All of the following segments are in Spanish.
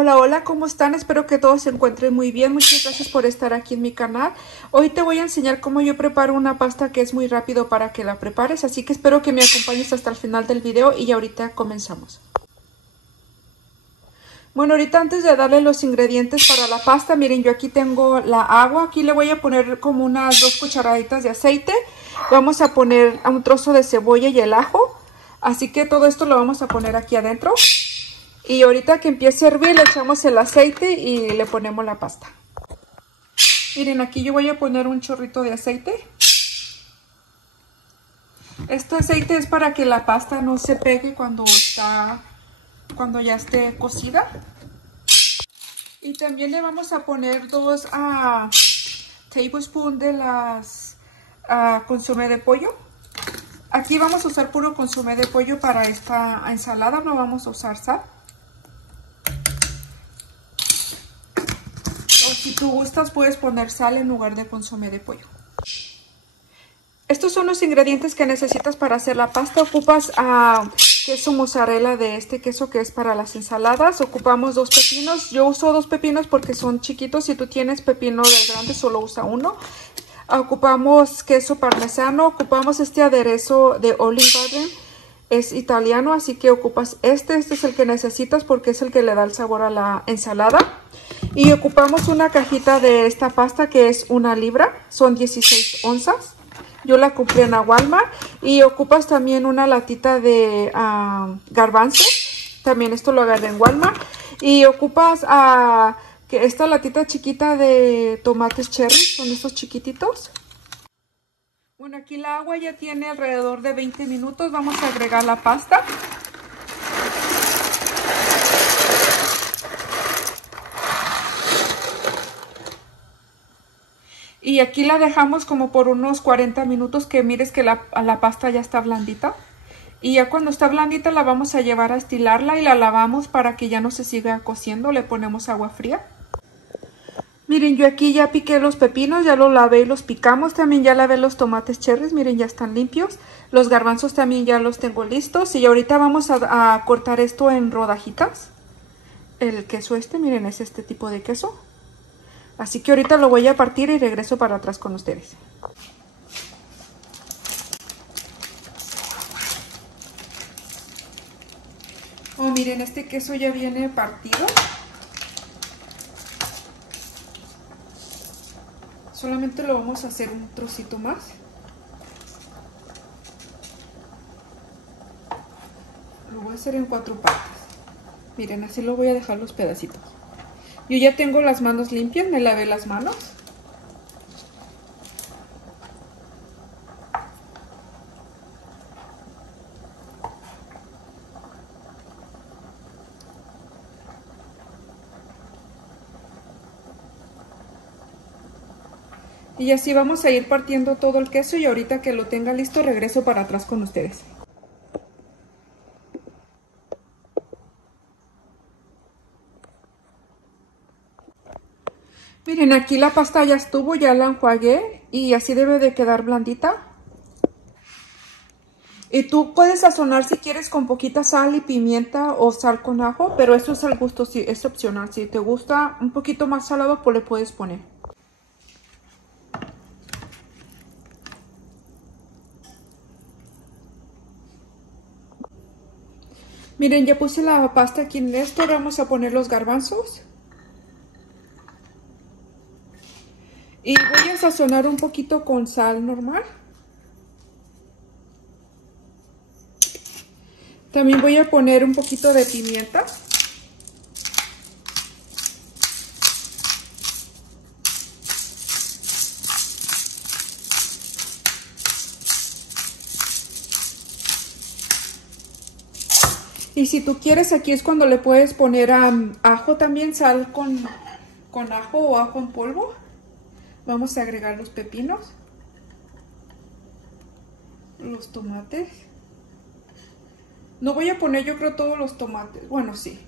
Hola, hola, ¿cómo están? Espero que todos se encuentren muy bien. Muchas gracias por estar aquí en mi canal. Hoy te voy a enseñar cómo yo preparo una pasta que es muy rápido para que la prepares, así que espero que me acompañes hasta el final del video y ahorita comenzamos. Bueno, ahorita antes de darle los ingredientes para la pasta, miren, yo aquí tengo la agua. Aquí le voy a poner como unas 2 cucharaditas de aceite. Vamos a poner un trozo de cebolla y el ajo. Así que todo esto lo vamos a poner aquí adentro. Y ahorita que empiece a hervir le echamos el aceite y le ponemos la pasta. Miren, aquí yo voy a poner un chorrito de aceite. Este aceite es para que la pasta no se pegue cuando ya esté cocida. Y también le vamos a poner 2 tablespoons de las consomé de pollo. Aquí vamos a usar puro consomé de pollo para esta ensalada, no vamos a usar sal. O si tú gustas puedes poner sal en lugar de consomé de pollo. Estos son los ingredientes que necesitas para hacer la pasta. Ocupas queso mozzarella de este queso que es para las ensaladas. Ocupamos 2 pepinos. Yo uso 2 pepinos porque son chiquitos. Si tú tienes pepino del grande, solo usa uno. Ocupamos queso parmesano. Ocupamos este aderezo de Olive Garden. Es italiano, así que ocupas este. Este es el que necesitas porque es el que le da el sabor a la ensalada. Y ocupamos una cajita de esta pasta que es 1 libra. Son 16 onzas. Yo la compré en la Walmart. Y ocupas también una latita de garbanzo. También esto lo agarré en Walmart. Y ocupas esta latita chiquita de tomates cherry. Son estos chiquititos. Bueno, aquí la agua ya tiene alrededor de 20 minutos. Vamos a agregar la pasta. Y aquí la dejamos como por unos 40 minutos, que mires que la pasta ya está blandita. Y ya cuando está blandita la vamos a llevar a estilarla y la lavamos para que ya no se siga cociendo. Le ponemos agua fría. Miren, yo aquí ya piqué los pepinos, ya los lavé y los picamos. También ya lavé los tomates cherries, miren, ya están limpios. Los garbanzos también ya los tengo listos. Y ahorita vamos a cortar esto en rodajitas. El queso miren, es este tipo de queso. Así que ahorita lo voy a partir y regreso para atrás con ustedes. Oh, miren, este queso ya viene partido. Solamente lo vamos a hacer un trocito más. Lo voy a hacer en 4 partes. Miren, así lo voy a dejar los pedacitos. Yo ya tengo las manos limpias, me lavé las manos. Y así vamos a ir partiendo todo el queso y ahorita que lo tenga listo regreso para atrás con ustedes. Miren, aquí la pasta ya estuvo, ya la enjuagué y así debe de quedar blandita. Y tú puedes sazonar si quieres con poquita sal y pimienta o sal con ajo, pero eso es al gusto, sí, es opcional. Si te gusta un poquito más salado, pues le puedes poner. Miren, ya puse la pasta aquí en esto, vamos a poner los garbanzos. Y voy a sazonar un poquito con sal normal. También voy a poner un poquito de pimienta. Y si tú quieres, aquí es cuando le puedes poner ajo también, sal con ajo o ajo en polvo. Vamos a agregar los pepinos, los tomates. No voy a poner, yo creo, todos los tomates. Bueno, sí.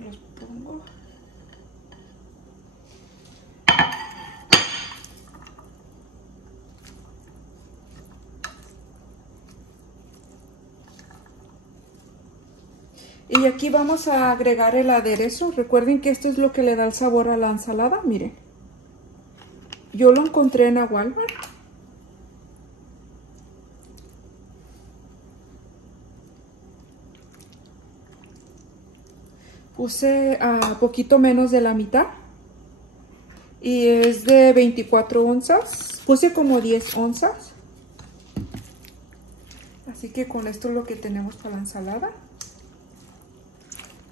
Los pongo. Y aquí vamos a agregar el aderezo. Recuerden que esto es lo que le da el sabor a la ensalada. Miren, yo lo encontré en Walmart. Puse a poquito menos de la mitad. Y es de 24 onzas. Puse como 10 onzas. Así que con esto es lo que tenemos para la ensalada.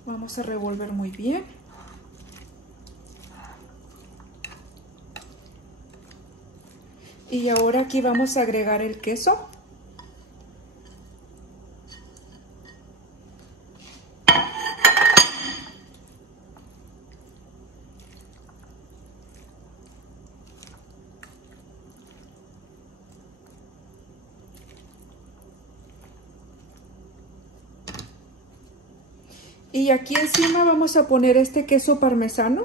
Vamos a revolver muy bien. Y ahora aquí vamos a agregar el queso. Y aquí encima vamos a poner este queso parmesano.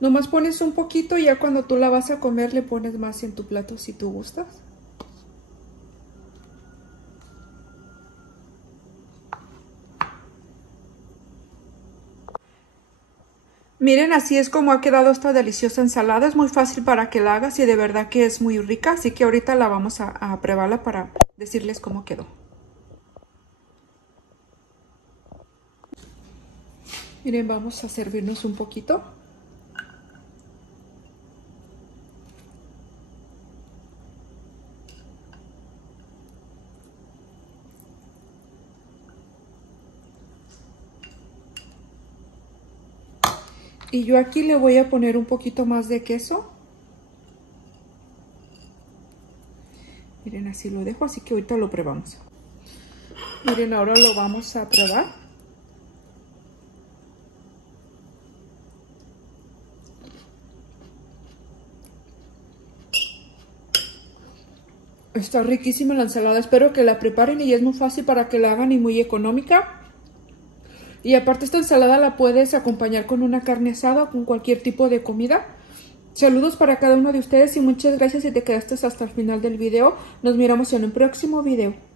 Nomás pones un poquito y ya cuando tú la vas a comer le pones más en tu plato si tú gustas. Miren, así es como ha quedado esta deliciosa ensalada. Es muy fácil para que la hagas y de verdad que es muy rica. Así que ahorita la vamos a probarla para decirles cómo quedó. Miren, vamos a servirnos un poquito. Y yo aquí le voy a poner un poquito más de queso. Miren, así lo dejo, así que ahorita lo probamos. Miren, ahora lo vamos a probar. Está riquísima la ensalada, espero que la preparen y es muy fácil para que la hagan y muy económica. Y aparte esta ensalada la puedes acompañar con una carne asada o con cualquier tipo de comida. Saludos para cada uno de ustedes y muchas gracias si te quedaste hasta el final del video. Nos miramos en un próximo video.